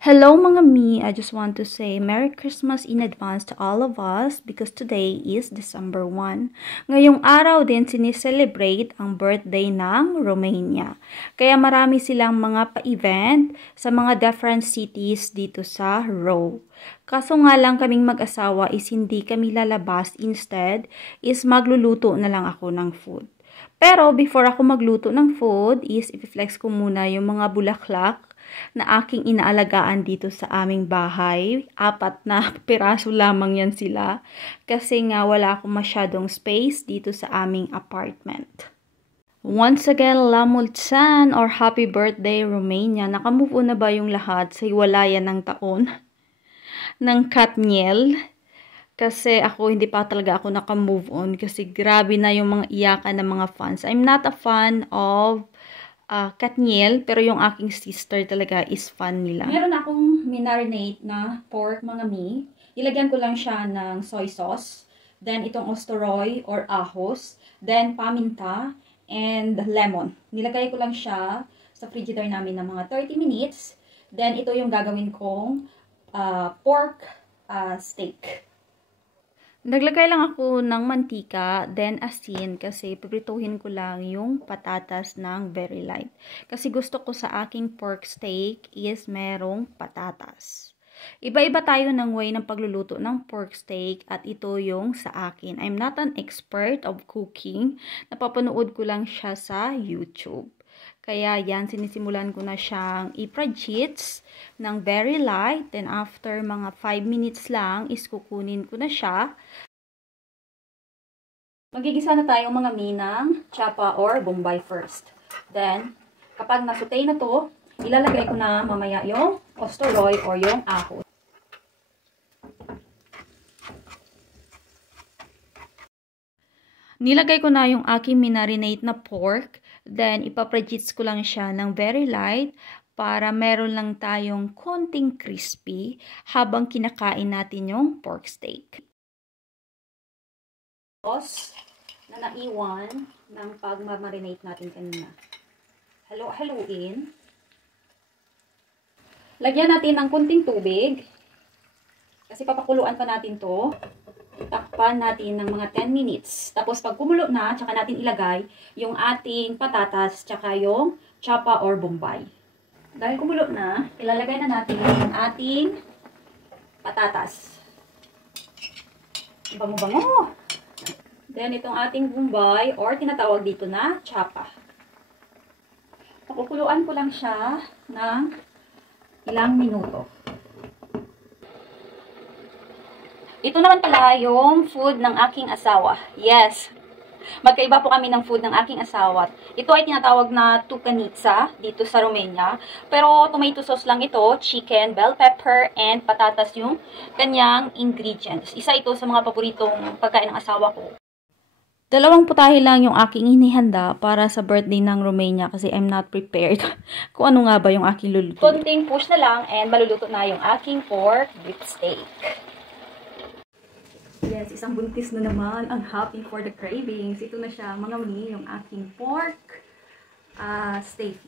Hello mga me, I just want to say Merry Christmas in advance to all of us because today is December 1. Ngayong araw din sinicelebrate ang birthday ng Romania. Kaya marami silang mga pa-event sa mga different cities dito sa Rome. Kaso nga lang kaming mag-asawa is hindi kami lalabas, instead is magluluto na lang ako ng food. Pero before ako magluto ng food is i-flex ko muna yung mga bulaklak na aking inaalagaan dito sa aming bahay. 4 na piraso lamang yan sila. Kasi nga wala akong masyadong space dito sa aming apartment. Once again, Lamultsan or Happy Birthday Romania. Nakamove on na ba yung lahat sa hiwalayan ng taon ng Katniel? Kasi ako, hindi pa talaga ako nakamove on kasi grabe na yung mga iyakan ng mga fans. I'm not a fan of Katniel, pero yung aking sister talaga is fan nila. Meron akong minarinate na pork mga mi. Ilagyan ko lang siya ng soy sauce. Then itong ostoroy or ahos. Then paminta and lemon. Nilagay ko lang siya sa frigidaire namin ng mga 30 minutes. Then ito yung gagawin kong pork steak. Naglagay lang ako ng mantika, then asin, kasi piprituhin ko lang yung patatas ng very light. Kasi gusto ko sa aking pork steak is merong patatas. Iba-iba tayo ng way ng pagluluto ng pork steak at ito yung sa akin. I'm not an expert of cooking. Napapanood ko lang siya sa YouTube. Kaya yan, sinisimulan ko na siyang i-preheat ng very light. Then after mga 5 minutes lang is kukunin ko na siya. Magigisa na tayo mga minang chapa or bombay first. Then, kapag nasutay na to, ilalagay ko na mamaya yung ostoroy or yung ahos. Nilagay ko na yung aking minarinate na pork. Then, ipapreheat ko lang siya ng very light para meron lang tayong konting crispy habang kinakain natin yung pork steak. Sauce na naiwan ng pag-marinate natin kanina. Haluin. Lagyan natin ng konting tubig. Kasi papakuluan pa natin to. Takpan natin ng mga 10 minutes. Tapos pag kumulo na, tsaka natin ilagay yung ating patatas, tsaka yung chapa or bombay. Dahil kumulo na, ilalagay na natin yung ating patatas. Bango-bango! Then itong ating bombay or tinatawag dito na chapa. Pakukuluan ko lang siya ng ilang minuto. Ito naman pala yung food ng aking asawa. Yes, magkaiba po kami ng food ng aking asawa. Ito ay tinatawag na tukanitsa dito sa Romania. Pero tomato sauce lang ito, chicken, bell pepper, and patatas yung kanyang ingredients. Isa ito sa mga paboritong pagkain ng asawa ko. 2 putahe lang yung aking inihanda para sa birthday ng Romania kasi I'm not prepared kung ano nga ba yung aking luluto. Konting push na lang and maluluto na yung aking pork beef steak. Yes, isang buntis na naman ang happy for the cravings. Ito na siya, mga mi, yung aking pork steak.